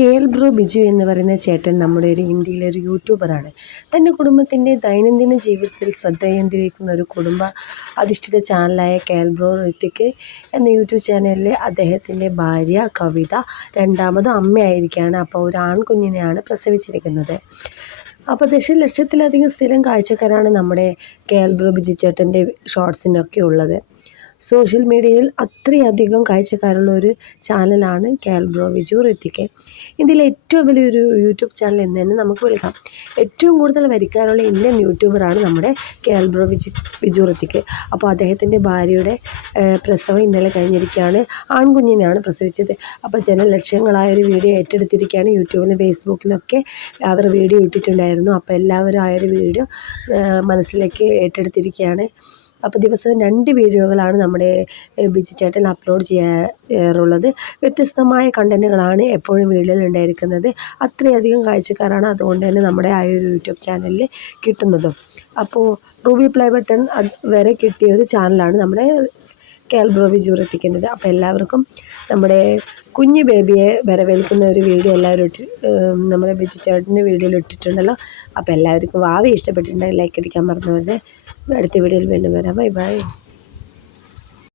K L bro Biju എന്ന് പറയുന്ന ചേട്ടൻ നമ്മുടെ ഒരു ഇന്ത്യയിലെ ഒരു യൂട്യൂബറാണ്. തന്റെ കുടുംബത്തിന്റെ ദൈനംദിന ജീവിതത്തിൽ ശ്രദ്ധ കേന്ദ്രീകരിക്കുന്ന ഒരു കുടുംബ അധിഷ്ഠിത ചാനലായ കെ എൽ ബ്രോ ഋത്തിക്ക് എന്ന യൂട്യൂബ് ചാനലിലെ അദ്ദേഹത്തിന്റെ ഭാര്യ കവിത രണ്ടാമതും അമ്മയായിരിക്കുകയാണ് അപ്പോൾ ഒരു ആൺകുഞ്ഞിനെയാണ് പ്രസവിച്ചിരിക്കുന്നത്. അപ്പോൾ ദശലക്ഷത്തിലധികം സ്ഥിരം കാഴ്ചക്കാരാണ് നമ്മുടെ കെ എൽ ബ്രോ ബിജു ചേട്ടന്റെ ഷോർട്സിനൊക്കെ ഉള്ളത്. സോഷ്യൽ മീഡിയയിൽ അത്രയധികം കാഴ്ചക്കാരുള്ള ഒരു ചാനലാണ് കാൽബ്രോ വിജു ഋത്തിക്ക് ഇന്ത്യയിലെ ഏറ്റവും വലിയൊരു യൂട്യൂബ് ചാനൽ എന്ന് തന്നെ നമുക്ക് വിളിക്കാം. ഏറ്റവും കൂടുതൽ വരിക്കാരുള്ള ഇന്ത്യൻ യൂട്യൂബറാണ് നമ്മുടെ കാൽബ്രോ വിജു വിജു അപ്പോൾ അദ്ദേഹത്തിന്റെ ഭാര്യയുടെ പ്രസവം ഇന്നലെ കഴിഞ്ഞിരിക്കുകയാണ്. ആൺകുഞ്ഞിനെയാണ് പ്രസവിച്ചത്. അപ്പോൾ ജനലക്ഷ്യങ്ങളായ ഒരു വീഡിയോ ഏറ്റെടുത്തിരിക്കുകയാണ് യൂട്യൂബിലും ഫേസ്ബുക്കിലൊക്കെ. അവർ വീഡിയോ ഇട്ടിട്ടുണ്ടായിരുന്നു. അപ്പോൾ എല്ലാവരും ആ ഒരു വീഡിയോ മനസ്സിലേക്ക് ഏറ്റെടുത്തിരിക്കുകയാണ്. അപ്പോൾ ദിവസവും രണ്ട് വീഡിയോകളാണ് നമ്മുടെ ബിജു ചേട്ടൻ അപ്ലോഡ് ചെയ്യാറുള്ളത്. വ്യത്യസ്തമായ കണ്ടന്റുകളാണ് എപ്പോഴും വീഡിയോയിൽ ഉണ്ടായിരിക്കുന്നത്. അത്രയധികം കാഴ്ചക്കാരാണ് അതുകൊണ്ട് തന്നെ നമ്മുടെ ആ ഒരു യൂട്യൂബ് ചാനലിൽ കിട്ടുന്നതും. അപ്പോൾ റൂബി പ്ലേ ബട്ടൺ വരെ കിട്ടിയ ഒരു ചാനലാണ് നമ്മുടെ കാൽബ്രോ വിജു എത്തിക്കുന്നത് അപ്പോൾ എല്ലാവർക്കും നമ്മുടെ കുഞ്ഞു ബേബിയെ വരവേൽക്കുന്ന ഒരു വീഡിയോ എല്ലാവരും ഇട്ടി നമ്മുടെ ബിജു ചേട്ടന്റെ വീഡിയോയിൽ ഇട്ടിട്ടുണ്ടല്ലോ. അപ്പോൾ എല്ലാവർക്കും വാവി ഇഷ്ടപ്പെട്ടിട്ടുണ്ടെങ്കിൽ ലൈക്ക് അടിക്കാൻ മറന്നു വരുന്നത് അടുത്ത വീഡിയോയിൽ വീണ്ടും വരാം. Bye bye